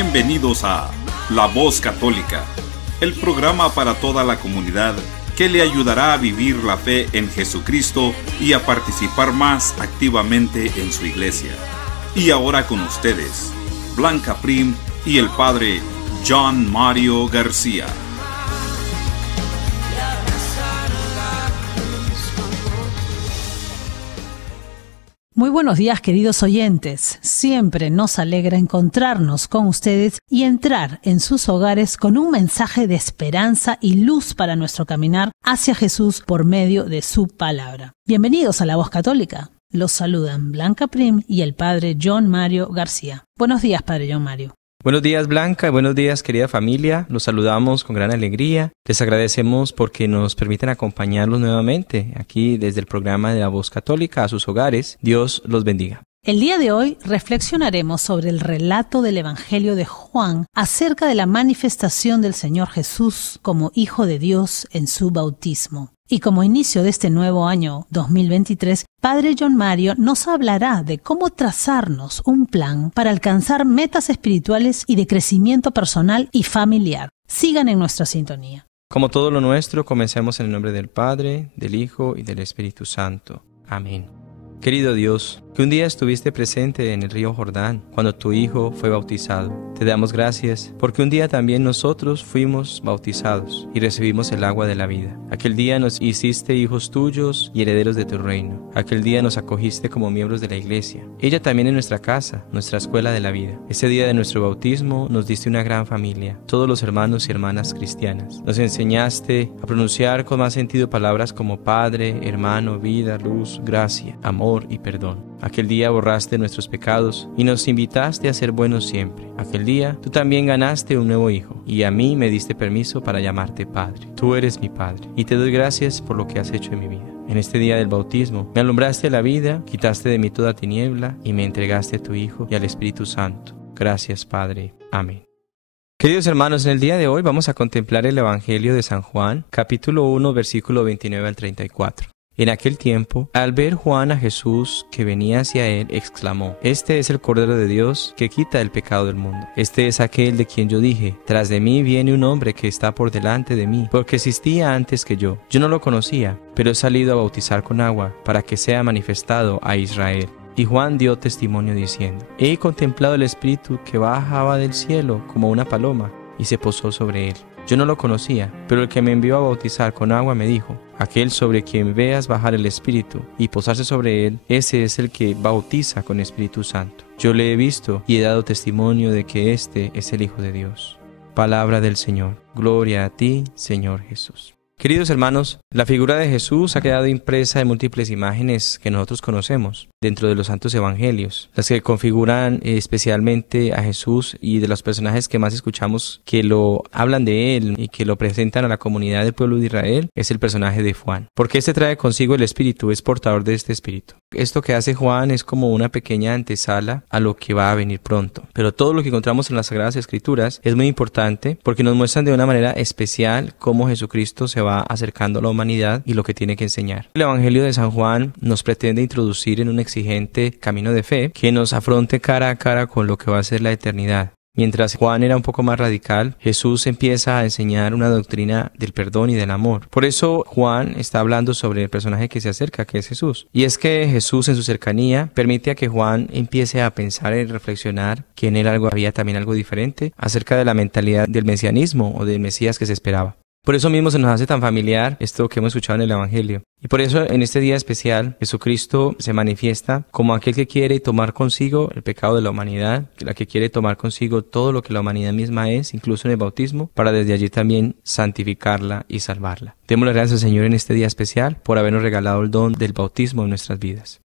Bienvenidos a La Voz Católica, el programa para toda la comunidad que le ayudará a vivir la fe en Jesucristo y a participar más activamente en su iglesia. Y ahora con ustedes, Blanca Prim y el Padre John Mario García. Muy buenos días, queridos oyentes. Siempre nos alegra encontrarnos con ustedes y entrar en sus hogares con un mensaje de esperanza y luz para nuestro caminar hacia Jesús por medio de su palabra. Bienvenidos a La Voz Católica. Los saludan Blanca Prim y el Padre John Mario García. Buenos días, Padre John Mario. Buenos días, Blanca, buenos días, querida familia. Los saludamos con gran alegría. Les agradecemos porque nos permiten acompañarlos nuevamente aquí desde el programa de La Voz Católica a sus hogares. Dios los bendiga. El día de hoy reflexionaremos sobre el relato del Evangelio de Juan acerca de la manifestación del Señor Jesús como Hijo de Dios en su bautismo. Y como inicio de este nuevo año 2023, Padre John Mario nos hablará de cómo trazarnos un plan para alcanzar metas espirituales y de crecimiento personal y familiar. Sigan en nuestra sintonía. Como todo lo nuestro, comencemos en el nombre del Padre, del Hijo y del Espíritu Santo. Amén. Querido Dios, que un día estuviste presente en el río Jordán cuando tu Hijo fue bautizado. Te damos gracias porque un día también nosotros fuimos bautizados y recibimos el agua de la vida. Aquel día nos hiciste hijos tuyos y herederos de tu reino. Aquel día nos acogiste como miembros de la iglesia. Ella también en nuestra casa, nuestra escuela de la vida. Ese día de nuestro bautismo nos diste una gran familia, todos los hermanos y hermanas cristianas. Nos enseñaste a pronunciar con más sentido palabras como Padre, hermano, vida, luz, gracia, amor y perdón. Aquel día borraste nuestros pecados y nos invitaste a ser buenos siempre. Aquel día tú también ganaste un nuevo hijo y a mí me diste permiso para llamarte Padre. Tú eres mi Padre y te doy gracias por lo que has hecho en mi vida. En este día del bautismo me alumbraste la vida, quitaste de mí toda tiniebla y me entregaste a tu Hijo y al Espíritu Santo. Gracias, Padre. Amén. Queridos hermanos, en el día de hoy vamos a contemplar el Evangelio de San Juan, capítulo 1, versículo 29 al 34. En aquel tiempo, al ver Juan a Jesús que venía hacia él, exclamó: Este es el Cordero de Dios que quita el pecado del mundo. Este es aquel de quien yo dije: Tras de mí viene un hombre que está por delante de mí, porque existía antes que yo. Yo no lo conocía, pero he salido a bautizar con agua para que sea manifestado a Israel. Y Juan dio testimonio diciendo: He contemplado el Espíritu que bajaba del cielo como una paloma y se posó sobre él. Yo no lo conocía, pero el que me envió a bautizar con agua me dijo: Aquel sobre quien veas bajar el Espíritu y posarse sobre él, ese es el que bautiza con Espíritu Santo. Yo le he visto y he dado testimonio de que este es el Hijo de Dios. Palabra del Señor. Gloria a ti, Señor Jesús. Queridos hermanos, la figura de Jesús ha quedado impresa en múltiples imágenes que nosotros conocemos dentro de los santos evangelios, las que configuran especialmente a Jesús, y de los personajes que más escuchamos que lo hablan de él y que lo presentan a la comunidad del pueblo de Israel es el personaje de Juan, porque este trae consigo el Espíritu, es portador de este Espíritu. Esto que hace Juan es como una pequeña antesala a lo que va a venir pronto, pero todo lo que encontramos en las Sagradas Escrituras es muy importante porque nos muestran de una manera especial cómo Jesucristo se va acercando a la humanidad y lo que tiene que enseñar. El Evangelio de San Juan nos pretende introducir en un exigente camino de fe que nos afronte cara a cara con lo que va a ser la eternidad. Mientras Juan era un poco más radical, Jesús empieza a enseñar una doctrina del perdón y del amor. Por eso Juan está hablando sobre el personaje que se acerca, que es Jesús. Y es que Jesús en su cercanía permite a que Juan empiece a pensar y reflexionar que en él había también algo diferente acerca de la mentalidad del mesianismo o del Mesías que se esperaba. Por eso mismo se nos hace tan familiar esto que hemos escuchado en el Evangelio. Y por eso en este día especial Jesucristo se manifiesta como aquel que quiere tomar consigo el pecado de la humanidad, la que quiere tomar consigo todo lo que la humanidad misma es, incluso en el bautismo, para desde allí también santificarla y salvarla. Démosle gracias al Señor en este día especial por habernos regalado el don del bautismo en nuestras vidas.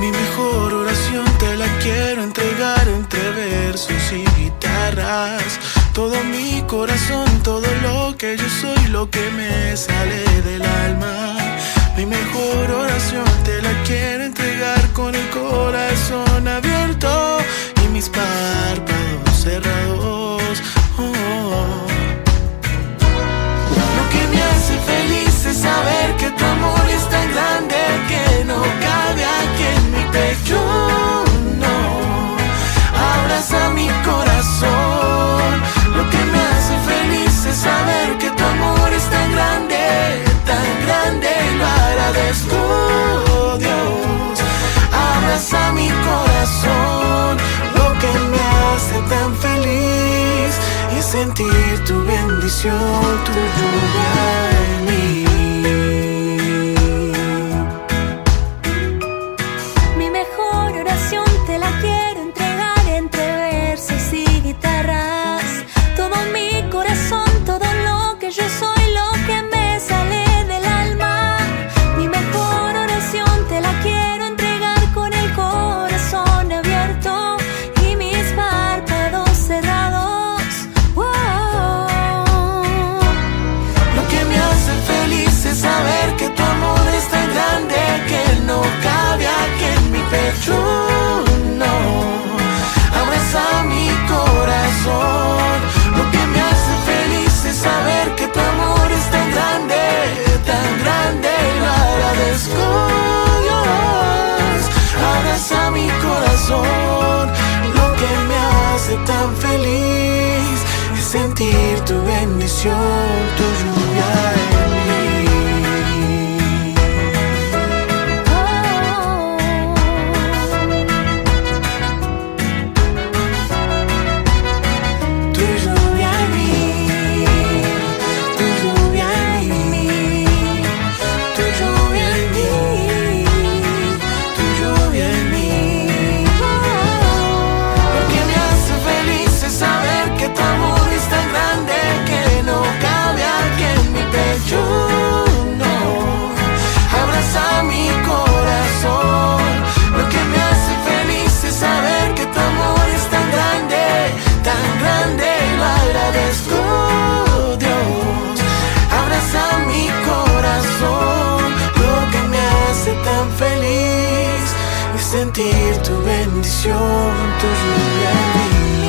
Mi mejor oración te la quiero entregar entre versos y guitarras. Todo mi corazón, todo lo que yo soy, lo que me sale del alma. Mi mejor oración te la quiero entregar con el corazón abierto y mis párpados cerrados. Lo que me hace feliz es saber que tu amor sentir tu bendición, tu lluvia en mí. Mi mejor oración te la quiero entregar entre versos y guitarras. Todo mi corazón, todo lo que yo soy, lo que me sale del alma. Mi mejor oración te la quiero entregar con el corazón abierto y mis párpados cerrados. Lo que me hace feliz es saber que tu amor es tan grande que no cabe aquí en mi pecho. No, abraza mi corazón. Lo que me hace feliz es saber que tu amor es tan grande, y lo agradezco, Dios. Abraza mi corazón. Lo que me hace tan feliz es sentir tu bendición, tu lluvia en mí. Tu lluvia en mí, tu lluvia en mí, tu lluvia en mí, tu lluvia en mí. Lo que me hace feliz es saber que tu amor es tan grande que no cabe aquí en mi pecho. No, abraza mi corazón. Lo que me hace feliz es saber que tu amor es tan grande, y lo agradezco, Dios. Abraza mi corazón. Lo que me hace tan feliz es sentir tu bendición, tu lluvia en mí.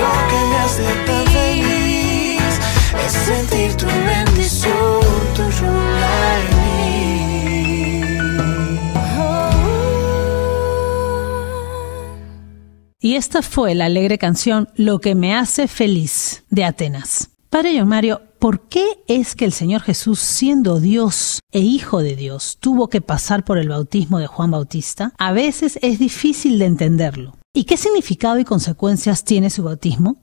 Lo que me hace tan feliz es sentir tu bendición, tu lluvia en mí. Y esta fue la alegre canción Lo que me hace feliz de Atenas. Padre John Mario, ¿por qué es que el Señor Jesús, siendo Dios e Hijo de Dios, tuvo que pasar por el bautismo de Juan Bautista? A veces es difícil de entenderlo. ¿Y qué significado y consecuencias tiene su bautismo?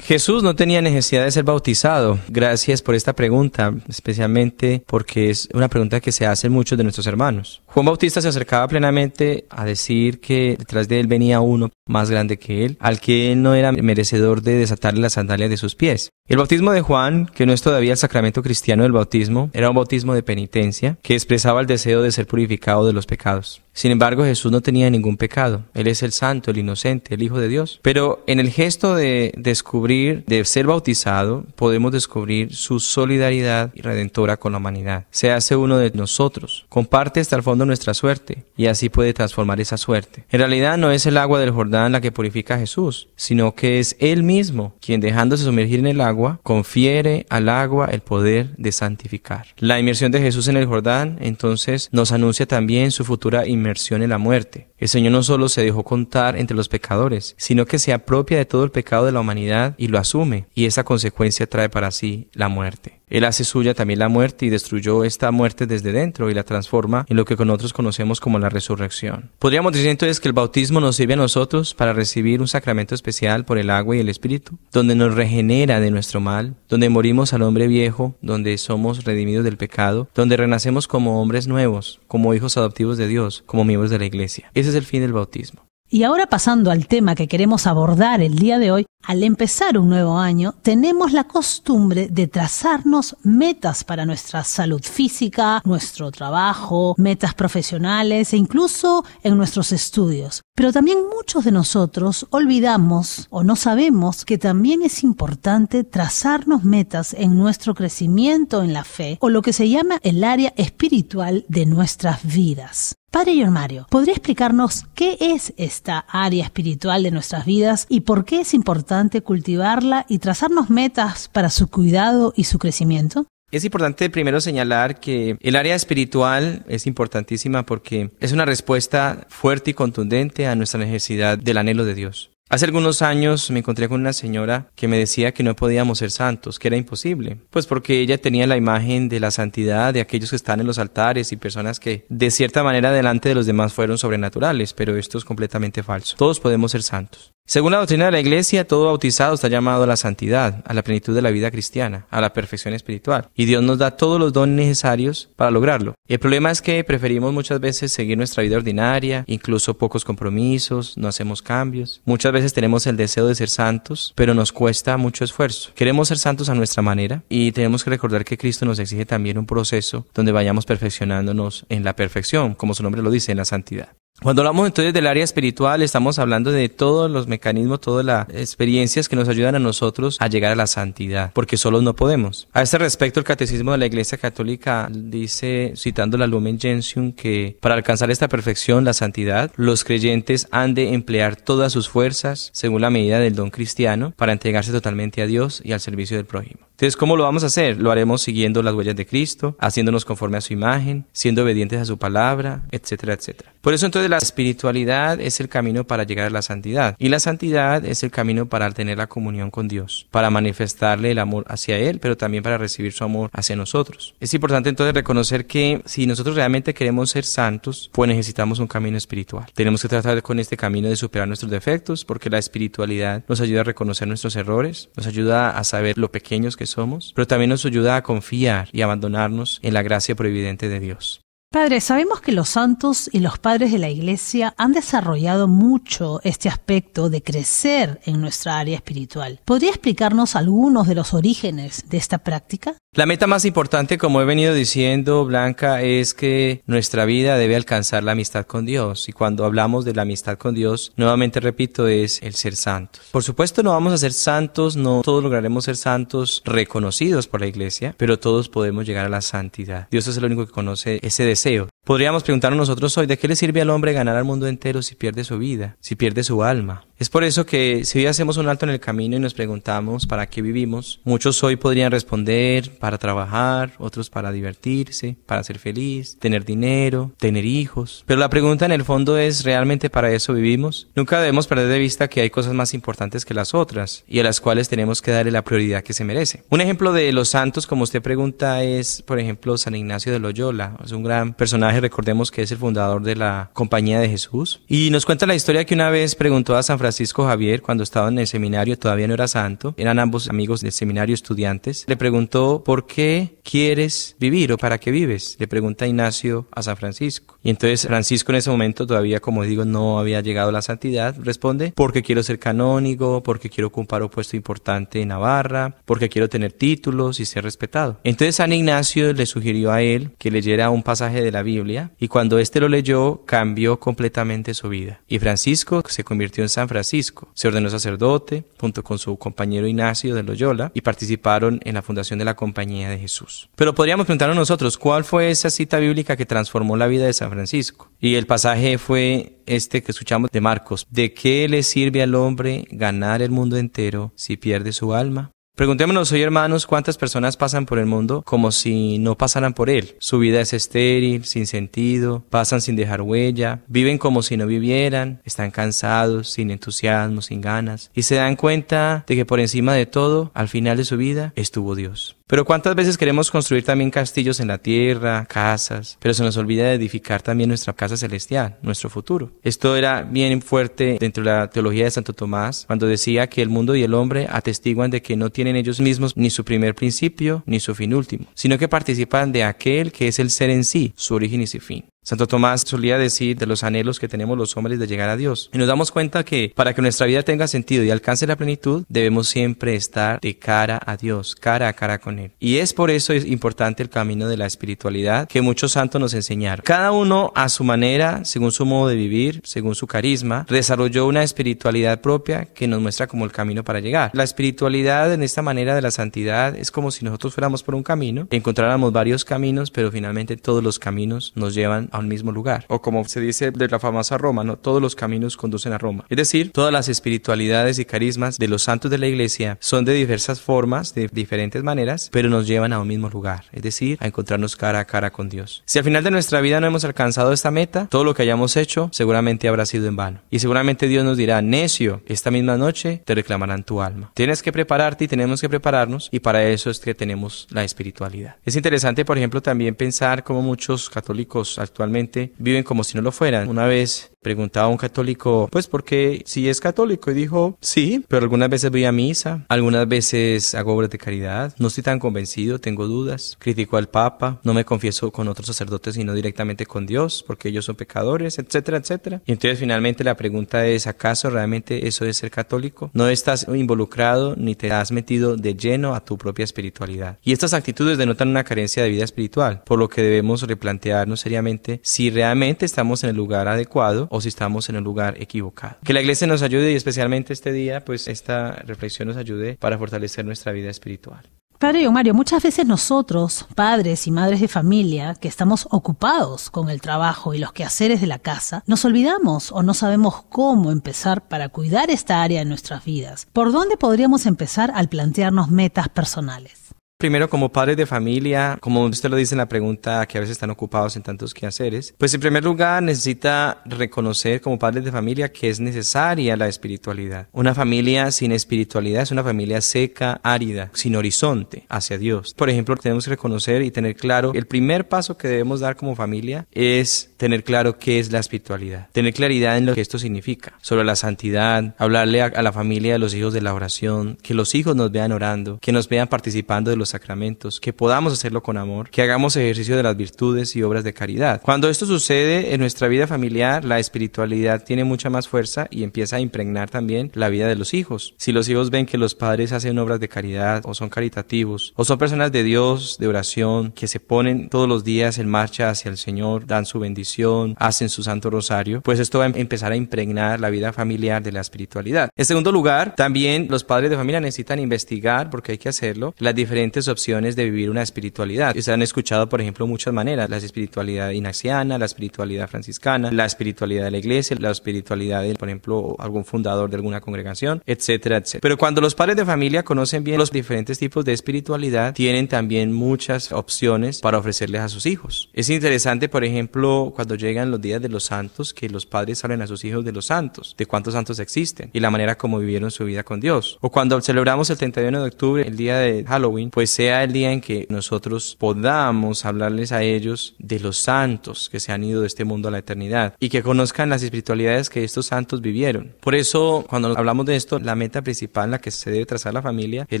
Jesús no tenía necesidad de ser bautizado. Gracias por esta pregunta, especialmente porque es una pregunta que se hacen muchos de nuestros hermanos. Juan Bautista se acercaba plenamente a decir que detrás de él venía uno más grande que él, al que él no era merecedor de desatarle las sandalias de sus pies. El bautismo de Juan, que no es todavía el sacramento cristiano del bautismo, era un bautismo de penitencia que expresaba el deseo de ser purificado de los pecados. Sin embargo, Jesús no tenía ningún pecado. Él es el santo, el inocente, el Hijo de Dios. Pero en el gesto de descubrir, de ser bautizado, podemos descubrir su solidaridad redentora con la humanidad. Se hace uno de nosotros, comparte hasta el fondo nuestra suerte y así puede transformar esa suerte. En realidad no es el agua del Jordán la que purifica a Jesús, sino que es Él mismo quien, dejándose sumergir en el agua, confiere al agua el poder de santificar. La inmersión de Jesús en el Jordán, entonces, nos anuncia también su futura inmersión en la muerte. El Señor no solo se dejó contar entre los pecadores, sino que se apropia de todo el pecado de la humanidad y lo asume, y esa consecuencia trae para sí la muerte. Él hace suya también la muerte y destruyó esta muerte desde dentro y la transforma en lo que nosotros conocemos como la resurrección. Podríamos decir entonces que el bautismo nos sirve a nosotros para recibir un sacramento especial por el agua y el Espíritu, donde nos regenera de nuestro mal, donde morimos al hombre viejo, donde somos redimidos del pecado, donde renacemos como hombres nuevos, como hijos adoptivos de Dios, como miembros de la Iglesia. Ese es el fin del bautismo. Y ahora pasando al tema que queremos abordar el día de hoy, al empezar un nuevo año, tenemos la costumbre de trazarnos metas para nuestra salud física, nuestro trabajo, metas profesionales e incluso en nuestros estudios. Pero también muchos de nosotros olvidamos o no sabemos que también es importante trazarnos metas en nuestro crecimiento en la fe o lo que se llama el área espiritual de nuestras vidas. Padre John Mario, ¿podría explicarnos qué es esta área espiritual de nuestras vidas y por qué es importante cultivarla y trazarnos metas para su cuidado y su crecimiento? Es importante primero señalar que el área espiritual es importantísima porque es una respuesta fuerte y contundente a nuestra necesidad del anhelo de Dios. Hace algunos años me encontré con una señora que me decía que no podíamos ser santos, que era imposible, pues porque ella tenía la imagen de la santidad de aquellos que están en los altares y personas que de cierta manera delante de los demás fueron sobrenaturales, pero esto es completamente falso. Todos podemos ser santos. Según la doctrina de la Iglesia, todo bautizado está llamado a la santidad, a la plenitud de la vida cristiana, a la perfección espiritual, y Dios nos da todos los dones necesarios para lograrlo. El problema es que preferimos muchas veces seguir nuestra vida ordinaria, incluso pocos compromisos, no hacemos cambios. Muchas veces tenemos el deseo de ser santos, pero nos cuesta mucho esfuerzo. Queremos ser santos a nuestra manera y tenemos que recordar que Cristo nos exige también un proceso donde vayamos perfeccionándonos en la perfección, como su nombre lo dice, en la santidad. Cuando hablamos entonces del área espiritual, estamos hablando de todos los mecanismos, todas las experiencias que nos ayudan a nosotros a llegar a la santidad, porque solos no podemos. A este respecto, el Catecismo de la Iglesia Católica dice, citando la Lumen Gentium, que para alcanzar esta perfección, la santidad, los creyentes han de emplear todas sus fuerzas, según la medida del don cristiano, para entregarse totalmente a Dios y al servicio del prójimo. Entonces, ¿cómo lo vamos a hacer? Lo haremos siguiendo las huellas de Cristo, haciéndonos conforme a su imagen, siendo obedientes a su palabra, etcétera, etcétera. Por eso entonces la espiritualidad es el camino para llegar a la santidad, y la santidad es el camino para tener la comunión con Dios, para manifestarle el amor hacia Él, pero también para recibir su amor hacia nosotros. Es importante entonces reconocer que si nosotros realmente queremos ser santos, pues necesitamos un camino espiritual. Tenemos que tratar con este camino de superar nuestros defectos, porque la espiritualidad nos ayuda a reconocer nuestros errores, nos ayuda a saber lo pequeños que somos, pero también nos ayuda a confiar y abandonarnos en la gracia providente de Dios. Padre, sabemos que los santos y los padres de la Iglesia han desarrollado mucho este aspecto de crecer en nuestra área espiritual. ¿Podría explicarnos algunos de los orígenes de esta práctica? La meta más importante, como he venido diciendo, Blanca, es que nuestra vida debe alcanzar la amistad con Dios. Y cuando hablamos de la amistad con Dios, nuevamente repito, es el ser santos. Por supuesto, no vamos a ser santos, no todos lograremos ser santos reconocidos por la Iglesia, pero todos podemos llegar a la santidad. Dios es el único que conoce ese deseo. Podríamos preguntarnos nosotros hoy, ¿de qué le sirve al hombre ganar al mundo entero si pierde su vida, si pierde su alma? Es por eso que si hoy hacemos un alto en el camino y nos preguntamos ¿para qué vivimos? Muchos hoy podrían responder para trabajar, otros para divertirse, para ser feliz, tener dinero, tener hijos. Pero la pregunta en el fondo es, ¿realmente para eso vivimos? Nunca debemos perder de vista que hay cosas más importantes que las otras y a las cuales tenemos que darle la prioridad que se merece. Un ejemplo de los santos, como usted pregunta, es, por ejemplo, San Ignacio de Loyola. Es un gran personaje, recordemos que es el fundador de la Compañía de Jesús. Y nos cuenta la historia que una vez preguntó a San Francisco Javier, cuando estaba en el seminario, todavía no era santo, eran ambos amigos del seminario, estudiantes, le preguntó, ¿por qué quieres vivir o para qué vives? Le pregunta Ignacio a San Francisco. Y entonces Francisco en ese momento todavía, como digo, no había llegado a la santidad, responde, porque quiero ser canónigo, porque quiero ocupar un puesto importante en Navarra, porque quiero tener títulos y ser respetado. Entonces San Ignacio le sugirió a él que leyera un pasaje de la Biblia, y cuando éste lo leyó, cambió completamente su vida. Y Francisco se convirtió en San Francisco, se ordenó sacerdote, junto con su compañero Ignacio de Loyola, y participaron en la fundación de la Compañía de Jesús. Pero podríamos preguntarnos nosotros, ¿cuál fue esa cita bíblica que transformó la vida de San Francisco? Y el pasaje fue este que escuchamos de Marcos. ¿De qué le sirve al hombre ganar el mundo entero si pierde su alma? Preguntémonos hoy, hermanos, cuántas personas pasan por el mundo como si no pasaran por él. Su vida es estéril, sin sentido, pasan sin dejar huella, viven como si no vivieran, están cansados, sin entusiasmo, sin ganas, y se dan cuenta de que por encima de todo, al final de su vida, estuvo Dios. Pero ¿cuántas veces queremos construir también castillos en la tierra, casas, pero se nos olvida de edificar también nuestra casa celestial, nuestro futuro? Esto era bien fuerte dentro de la teología de Santo Tomás, cuando decía que el mundo y el hombre atestiguan de que no tienen ellos mismos ni su primer principio ni su fin último, sino que participan de aquel que es el ser en sí, su origen y su fin. Santo Tomás solía decir de los anhelos que tenemos los hombres de llegar a Dios. Y nos damos cuenta que para que nuestra vida tenga sentido y alcance la plenitud, debemos siempre estar de cara a Dios, cara a cara con Él. Y es por eso es importante el camino de la espiritualidad que muchos santos nos enseñaron. Cada uno a su manera, según su modo de vivir, según su carisma, desarrolló una espiritualidad propia que nos muestra como el camino para llegar. La espiritualidad en esta manera de la santidad es como si nosotros fuéramos por un camino, encontráramos varios caminos, pero finalmente todos los caminos nos llevan a un mismo lugar. O como se dice de la famosa Roma, ¿no? Todos los caminos conducen a Roma. Es decir, todas las espiritualidades y carismas de los santos de la iglesia son de diversas formas, de diferentes maneras, pero nos llevan a un mismo lugar. Es decir, a encontrarnos cara a cara con Dios. Si al final de nuestra vida no hemos alcanzado esta meta, todo lo que hayamos hecho seguramente habrá sido en vano. Y seguramente Dios nos dirá: necio, esta misma noche te reclamarán tu alma. Tienes que prepararte y tenemos que prepararnos, y para eso es que tenemos la espiritualidad. Es interesante, por ejemplo, también pensar cómo muchos católicos actualmente viven como si no lo fueran. Una vez preguntaba a un católico, pues, ¿por qué si es católico? Y dijo, sí, pero algunas veces voy a misa, algunas veces hago obras de caridad, no estoy tan convencido, tengo dudas, critico al Papa, no me confieso con otros sacerdotes sino directamente con Dios, porque ellos son pecadores, etcétera, etcétera. Y entonces finalmente la pregunta es, ¿acaso realmente eso es ser católico? No estás involucrado ni te has metido de lleno a tu propia espiritualidad. Y estas actitudes denotan una carencia de vida espiritual, por lo que debemos replantearnos seriamente si realmente estamos en el lugar adecuado o si estamos en el lugar equivocado. Que la iglesia nos ayude, y especialmente este día, pues esta reflexión nos ayude para fortalecer nuestra vida espiritual. Padre John Mario, muchas veces nosotros, padres y madres de familia, que estamos ocupados con el trabajo y los quehaceres de la casa, nos olvidamos o no sabemos cómo empezar para cuidar esta área de nuestras vidas. ¿Por dónde podríamos empezar al plantearnos metas personales? Primero, como padres de familia, como usted lo dice en la pregunta, que a veces están ocupados en tantos quehaceres, pues en primer lugar necesita reconocer como padres de familia que es necesaria la espiritualidad. Una familia sin espiritualidad es una familia seca, árida, sin horizonte hacia Dios. Por ejemplo, tenemos que reconocer y tener claro, el primer paso que debemos dar como familia es tener claro qué es la espiritualidad, tener claridad en lo que esto significa, sobre la santidad, hablarle a la familia de los hijos de la oración, que los hijos nos vean orando, que nos vean participando de los sacramentos, que podamos hacerlo con amor, que hagamos ejercicio de las virtudes y obras de caridad. Cuando esto sucede en nuestra vida familiar, la espiritualidad tiene mucha más fuerza y empieza a impregnar también la vida de los hijos. Si los hijos ven que los padres hacen obras de caridad, o son caritativos, o son personas de Dios, de oración, que se ponen todos los días en marcha hacia el Señor, dan su bendición, hacen su santo rosario, pues esto va a empezar a impregnar la vida familiar de la espiritualidad. En segundo lugar, también los padres de familia necesitan investigar, porque hay que hacerlo, las diferentes opciones de vivir una espiritualidad. Ustedes han escuchado, por ejemplo, muchas maneras: la espiritualidad ignaciana, la espiritualidad franciscana, la espiritualidad de la iglesia, la espiritualidad de, por ejemplo, algún fundador de alguna congregación, etcétera, etcétera. Pero cuando los padres de familia conocen bien los diferentes tipos de espiritualidad, tienen también muchas opciones para ofrecerles a sus hijos. Es interesante, por ejemplo, cuando llegan los días de los santos, que los padres hablen a sus hijos de los santos, de cuántos santos existen y la manera como vivieron su vida con Dios. O cuando celebramos el 31 de octubre, el día de Halloween, pues sea el día en que nosotros podamos hablarles a ellos de los santos que se han ido de este mundo a la eternidad y que conozcan las espiritualidades que estos santos vivieron. Por eso, cuando hablamos de esto, la meta principal en la que se debe trazar la familia es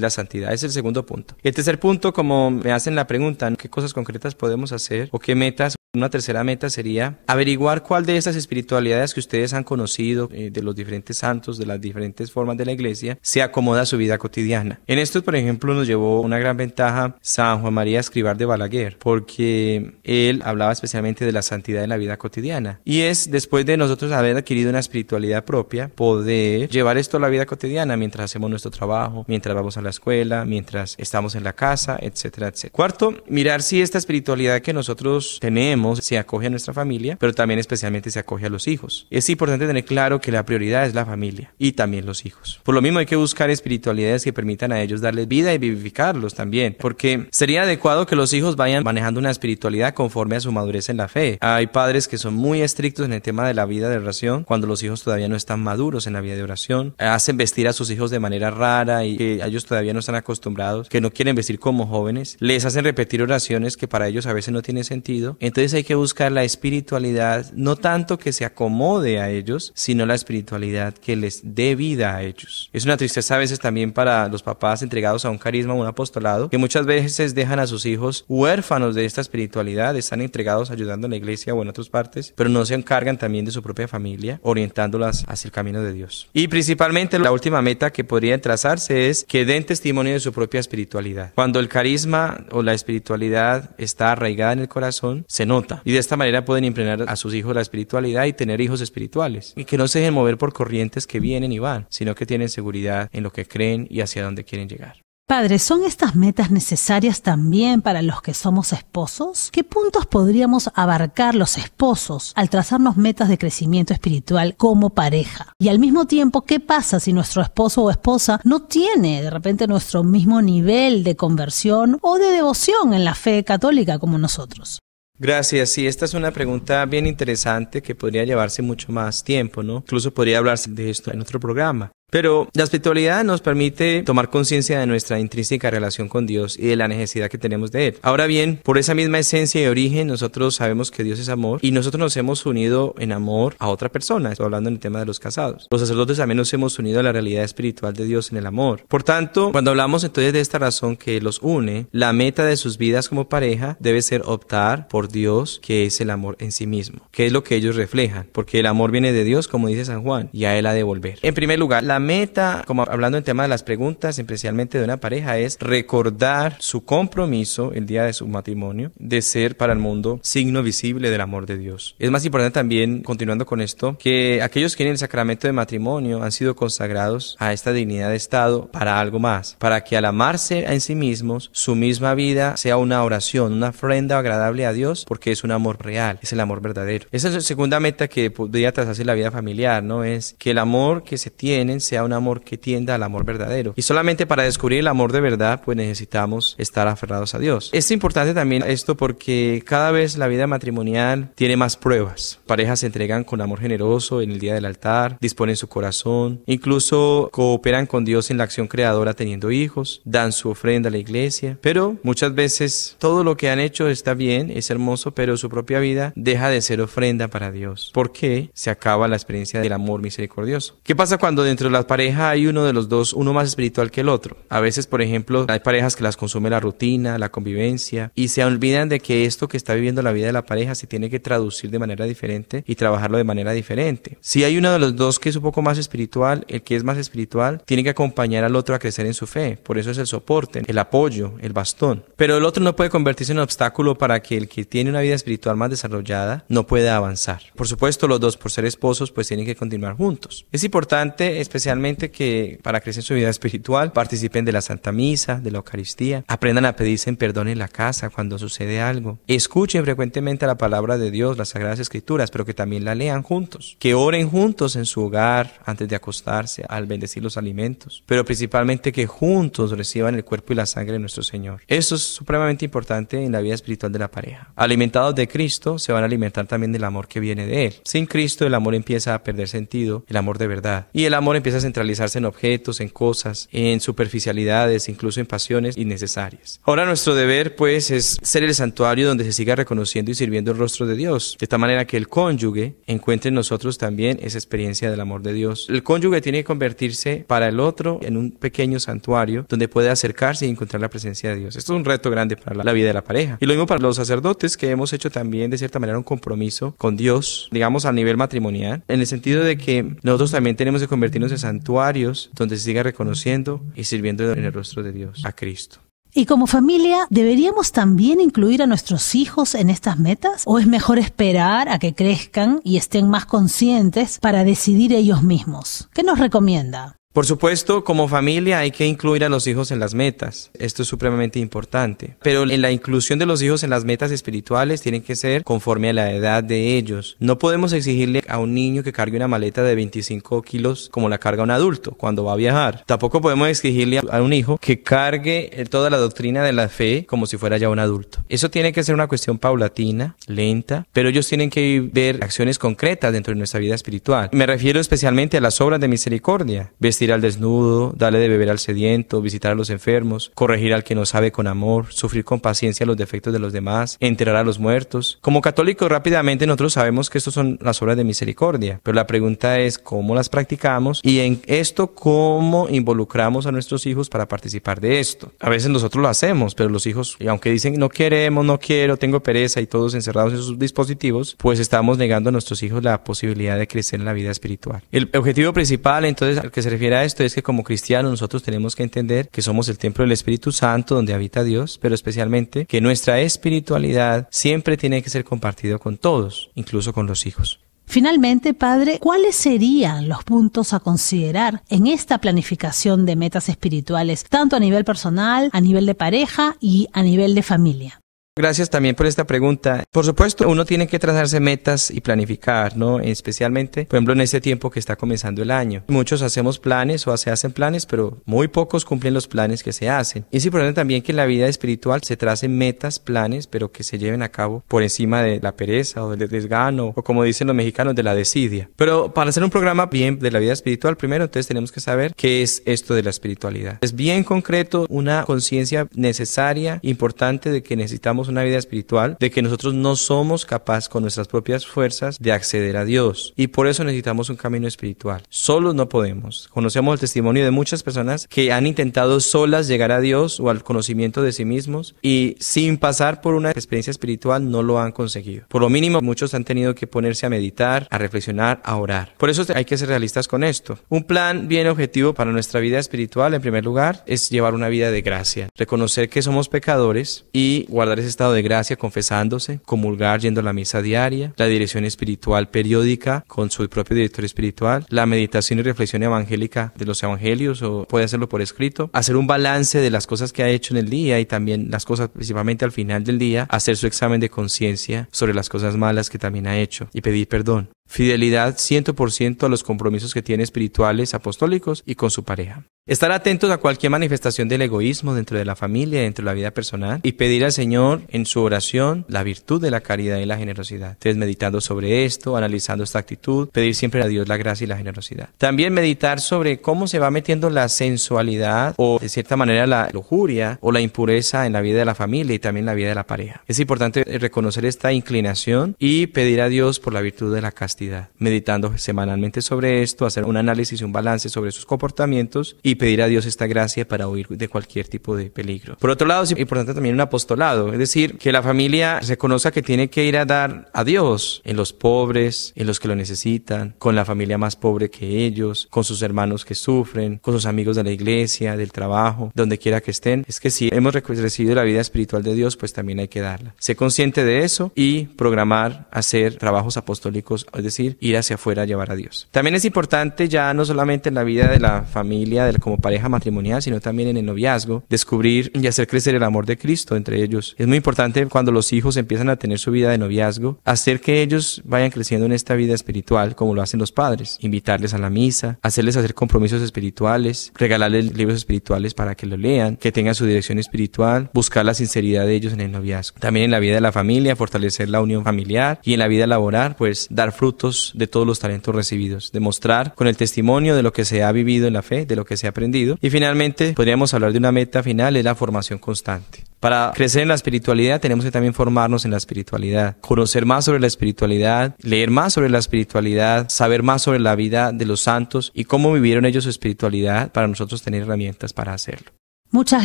la santidad. Es el segundo punto. Y el tercer punto, como me hacen la pregunta, ¿qué cosas concretas podemos hacer o qué metas? Una tercera meta sería averiguar cuál de estas espiritualidades que ustedes han conocido, de los diferentes santos, de las diferentes formas de la iglesia, se acomoda a su vida cotidiana. En esto, por ejemplo, nos llevó una gran ventaja San Juan María Escrivá de Balaguer, porque él hablaba especialmente de la santidad en la vida cotidiana. Y es, después de nosotros haber adquirido una espiritualidad propia, poder llevar esto a la vida cotidiana mientras hacemos nuestro trabajo, mientras vamos a la escuela, mientras estamos en la casa, etcétera, etcétera. Cuarto, mirar si esta espiritualidad que nosotros tenemos se acoge a nuestra familia, pero también especialmente se acoge a los hijos. Es importante tener claro que la prioridad es la familia y también los hijos. Por lo mismo hay que buscar espiritualidades que permitan a ellos darles vida y vivificarlos también, porque sería adecuado que los hijos vayan manejando una espiritualidad conforme a su madurez en la fe. Hay padres que son muy estrictos en el tema de la vida de oración cuando los hijos todavía no están maduros en la vida de oración. Hacen vestir a sus hijos de manera rara y que ellos todavía no están acostumbrados, que no quieren vestir como jóvenes. Les hacen repetir oraciones que para ellos a veces no tienen sentido. Entonces hay que buscar la espiritualidad, no tanto que se acomode a ellos, sino la espiritualidad que les dé vida a ellos. Es una tristeza a veces también para los papás entregados a un carisma o un apostolado, que muchas veces dejan a sus hijos huérfanos de esta espiritualidad, están entregados ayudando en la iglesia o en otras partes, pero no se encargan también de su propia familia, orientándolas hacia el camino de Dios. Y principalmente la última meta que podría trazarse es que den testimonio de su propia espiritualidad. Cuando el carisma o la espiritualidad está arraigada en el corazón, se nota. Y de esta manera pueden impregnar a sus hijos la espiritualidad y tener hijos espirituales. Y que no se dejen mover por corrientes que vienen y van, sino que tienen seguridad en lo que creen y hacia dónde quieren llegar. Padre, ¿son estas metas necesarias también para los que somos esposos? ¿Qué puntos podríamos abarcar los esposos al trazarnos metas de crecimiento espiritual como pareja? Y al mismo tiempo, ¿qué pasa si nuestro esposo o esposa no tiene de repente nuestro mismo nivel de conversión o de devoción en la fe católica como nosotros? Gracias. Sí, esta es una pregunta bien interesante que podría llevarse mucho más tiempo, ¿no? Incluso podría hablarse de esto en otro programa. Pero la espiritualidad nos permite tomar conciencia de nuestra intrínseca relación con Dios y de la necesidad que tenemos de Él. Ahora bien, por esa misma esencia y origen, nosotros sabemos que Dios es amor y nosotros nos hemos unido en amor a otra persona. Estoy hablando en el tema de los casados. Los sacerdotes también nos hemos unido a la realidad espiritual de Dios en el amor. Por tanto, cuando hablamos entonces de esta razón que los une, la meta de sus vidas como pareja debe ser optar por Dios, que es el amor en sí mismo, que es lo que ellos reflejan, porque el amor viene de Dios, como dice San Juan, y a Él ha de volver. En primer lugar, la meta, como hablando en tema de las preguntas, especialmente de una pareja, es recordar su compromiso el día de su matrimonio de ser para el mundo signo visible del amor de Dios. Es más importante también, continuando con esto, que aquellos que tienen el sacramento de matrimonio han sido consagrados a esta dignidad de estado para algo más, para que al amarse en sí mismos, su misma vida sea una oración, una ofrenda agradable a Dios, porque es un amor real, es el amor verdadero. Esa es la segunda meta que podría trazarse en la vida familiar, ¿no? Es que el amor que se tienen sea un amor que tienda al amor verdadero. Y solamente para descubrir el amor de verdad, pues necesitamos estar aferrados a Dios. Es importante también esto porque cada vez la vida matrimonial tiene más pruebas. Parejas se entregan con amor generoso en el día del altar, disponen su corazón, incluso cooperan con Dios en la acción creadora teniendo hijos, dan su ofrenda a la iglesia, pero muchas veces todo lo que han hecho está bien, es hermoso, pero su propia vida deja de ser ofrenda para Dios. ¿Por qué? Se acaba la experiencia del amor misericordioso. ¿Qué pasa cuando dentro de la pareja hay uno de los dos, uno más espiritual que el otro? A veces, por ejemplo, hay parejas que las consume la rutina, la convivencia, y se olvidan de que esto que está viviendo la vida de la pareja se tiene que traducir de manera diferente y trabajarlo de manera diferente. Si hay uno de los dos que es un poco más espiritual, el que es más espiritual tiene que acompañar al otro a crecer en su fe. Por eso es el soporte, el apoyo, el bastón. Pero el otro no puede convertirse en un obstáculo para que el que tiene una vida espiritual más desarrollada no pueda avanzar. Por supuesto, los dos, por ser esposos, pues tienen que continuar juntos. Es importante, especialmente, que para crecer en su vida espiritual participen de la Santa Misa, de la Eucaristía, aprendan a pedirse perdón en la casa cuando sucede algo, escuchen frecuentemente la palabra de Dios, las Sagradas Escrituras, pero que también la lean juntos, que oren juntos en su hogar antes de acostarse, al bendecir los alimentos, pero principalmente que juntos reciban el cuerpo y la sangre de nuestro Señor. Eso es supremamente importante en la vida espiritual de la pareja. Alimentados de Cristo, se van a alimentar también del amor que viene de Él. Sin Cristo, el amor empieza a perder sentido, el amor de verdad, y el amor empieza a centralizarse en objetos, en cosas, en superficialidades, incluso en pasiones innecesarias. Ahora nuestro deber, pues, es ser el santuario donde se siga reconociendo y sirviendo el rostro de Dios, de tal manera que el cónyuge encuentre en nosotros también esa experiencia del amor de Dios. El cónyuge tiene que convertirse para el otro en un pequeño santuario donde puede acercarse y encontrar la presencia de Dios. Esto es un reto grande para la vida de la pareja. Y lo mismo para los sacerdotes, que hemos hecho también de cierta manera un compromiso con Dios, digamos a nivel matrimonial, en el sentido de que nosotros también tenemos que convertirnos en santuarios donde se siga reconociendo y sirviendo en el rostro de Dios, a Cristo. Y como familia, ¿deberíamos también incluir a nuestros hijos en estas metas? ¿O es mejor esperar a que crezcan y estén más conscientes para decidir ellos mismos? ¿Qué nos recomienda? Por supuesto, como familia hay que incluir a los hijos en las metas. Esto es supremamente importante. Pero en la inclusión de los hijos en las metas espirituales tienen que ser conforme a la edad de ellos. No podemos exigirle a un niño que cargue una maleta de 25 kilos como la carga un adulto cuando va a viajar. Tampoco podemos exigirle a un hijo que cargue toda la doctrina de la fe como si fuera ya un adulto. Eso tiene que ser una cuestión paulatina, lenta, pero ellos tienen que ver acciones concretas dentro de nuestra vida espiritual. Me refiero especialmente a las obras de misericordia. Vestir al desnudo, darle de beber al sediento, visitar a los enfermos, corregir al que no sabe con amor, sufrir con paciencia los defectos de los demás, enterrar a los muertos. Como católicos, rápidamente nosotros sabemos que estas son las obras de misericordia, pero la pregunta es cómo las practicamos y en esto cómo involucramos a nuestros hijos para participar de esto. A veces nosotros lo hacemos, pero los hijos, aunque dicen no queremos, no quiero, tengo pereza y todos encerrados en sus dispositivos, pues estamos negando a nuestros hijos la posibilidad de crecer en la vida espiritual. El objetivo principal, entonces, al que se refiere a esto es que como cristianos nosotros tenemos que entender que somos el templo del Espíritu Santo donde habita Dios, pero especialmente que nuestra espiritualidad siempre tiene que ser compartida con todos, incluso con los hijos. Finalmente, Padre, ¿cuáles serían los puntos a considerar en esta planificación de metas espirituales, tanto a nivel personal, a nivel de pareja y a nivel de familia? Gracias también por esta pregunta. Por supuesto, uno tiene que trazarse metas y planificar, ¿no? Especialmente, por ejemplo, en este tiempo que está comenzando el año. Muchos hacemos planes o se hacen planes, pero muy pocos cumplen los planes que se hacen. Y es importante también que en la vida espiritual se tracen metas, planes, pero que se lleven a cabo por encima de la pereza o del desgano, o como dicen los mexicanos, de la desidia. Pero para hacer un programa bien de la vida espiritual, primero, entonces tenemos que saber qué es esto de la espiritualidad. Es bien concreto, una conciencia necesaria, importante de que necesitamos una vida espiritual, de que nosotros no somos capaces con nuestras propias fuerzas de acceder a Dios, y por eso necesitamos un camino espiritual. Solos no podemos. Conocemos el testimonio de muchas personas que han intentado solas llegar a Dios o al conocimiento de sí mismos, y sin pasar por una experiencia espiritual no lo han conseguido. Por lo mínimo, muchos han tenido que ponerse a meditar, a reflexionar, a orar. Por eso hay que ser realistas con esto. Un plan bien objetivo para nuestra vida espiritual, en primer lugar, es llevar una vida de gracia, reconocer que somos pecadores y guardar ese estado de gracia confesándose, comulgar yendo a la misa diaria, la dirección espiritual periódica con su propio director espiritual, la meditación y reflexión evangélica de los evangelios, o puede hacerlo por escrito, hacer un balance de las cosas que ha hecho en el día y también las cosas principalmente al final del día, hacer su examen de conciencia sobre las cosas malas que también ha hecho y pedir perdón. Fidelidad 100% a los compromisos que tiene espirituales, apostólicos y con su pareja. Estar atentos a cualquier manifestación del egoísmo dentro de la familia, dentro de la vida personal, y pedir al Señor en su oración la virtud de la caridad y la generosidad. Entonces, meditando sobre esto, analizando esta actitud, pedir siempre a Dios la gracia y la generosidad. También meditar sobre cómo se va metiendo la sensualidad o de cierta manera la lujuria o la impureza en la vida de la familia y también en la vida de la pareja. Es importante reconocer esta inclinación y pedir a Dios por la virtud de la castidad. Meditando semanalmente sobre esto, hacer un análisis y un balance sobre sus comportamientos y pedir a Dios esta gracia para huir de cualquier tipo de peligro. Por otro lado, es importante también un apostolado, es decir, que la familia reconozca que tiene que ir a dar a Dios en los pobres, en los que lo necesitan, con la familia más pobre que ellos, con sus hermanos que sufren, con sus amigos de la iglesia, del trabajo, donde quiera que estén. Es que si hemos recibido la vida espiritual de Dios, pues también hay que darla. Ser consciente de eso y programar hacer trabajos apostólicos, es decir, ir hacia afuera a llevar a Dios. También es importante ya no solamente en la vida de la familia, como pareja matrimonial, sino también en el noviazgo, descubrir y hacer crecer el amor de Cristo entre ellos. Es muy importante cuando los hijos empiezan a tener su vida de noviazgo, hacer que ellos vayan creciendo en esta vida espiritual como lo hacen los padres, invitarles a la misa, hacerles hacer compromisos espirituales, regalarles libros espirituales para que lo lean, que tengan su dirección espiritual, buscar la sinceridad de ellos en el noviazgo. También en la vida de la familia, fortalecer la unión familiar, y en la vida laboral, pues dar frutos de todos los talentos recibidos, demostrar con el testimonio de lo que se ha vivido en la fe, de lo que se ha aprendido. Y finalmente, podríamos hablar de una meta final, es la formación constante. Para crecer en la espiritualidad tenemos que también formarnos en la espiritualidad, conocer más sobre la espiritualidad, leer más sobre la espiritualidad, saber más sobre la vida de los santos y cómo vivieron ellos su espiritualidad para nosotros tener herramientas para hacerlo. Muchas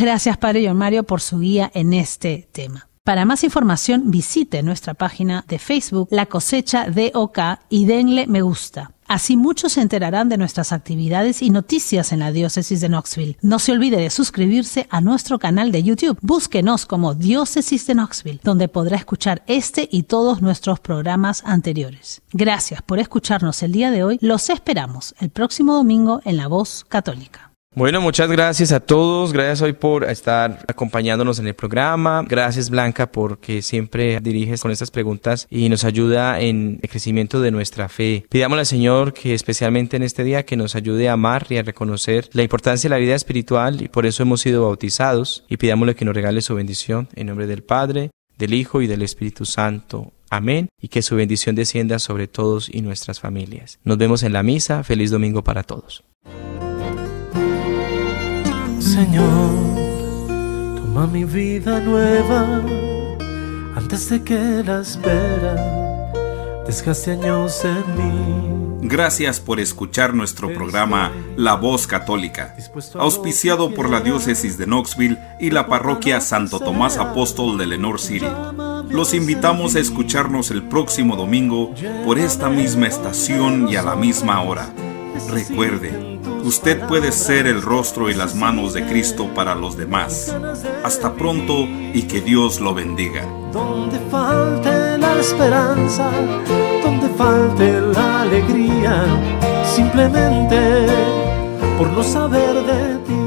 gracias, Padre John Mario, por su guía en este tema. Para más información, visite nuestra página de Facebook, La Cosecha DOK, y denle me gusta. Así muchos se enterarán de nuestras actividades y noticias en la diócesis de Knoxville. No se olvide de suscribirse a nuestro canal de YouTube. Búsquenos como Diócesis de Knoxville, donde podrá escuchar este y todos nuestros programas anteriores. Gracias por escucharnos el día de hoy. Los esperamos el próximo domingo en La Voz Católica. Bueno, muchas gracias a todos. Gracias hoy por estar acompañándonos en el programa. Gracias, Blanca, porque siempre diriges con estas preguntas y nos ayuda en el crecimiento de nuestra fe. Pidámosle al Señor que especialmente en este día que nos ayude a amar y a reconocer la importancia de la vida espiritual, y por eso hemos sido bautizados, y pidámosle que nos regale su bendición en nombre del Padre, del Hijo y del Espíritu Santo. Amén. Y que su bendición descienda sobre todos y nuestras familias. Nos vemos en la misa. Feliz domingo para todos. Señor, toma mi vida nueva antes de que la espera desgaste años en mí. Gracias por escuchar nuestro programa La Voz Católica, auspiciado por la Diócesis de Knoxville y la Parroquia Santo Tomás Apóstol de Lenoir City. Los invitamos a escucharnos el próximo domingo por esta misma estación y a la misma hora. Recuerde, usted puede ser el rostro y las manos de Cristo para los demás. Hasta pronto y que Dios lo bendiga. Donde falte la la esperanza, donde falte la alegría, simplemente por no saber de ti.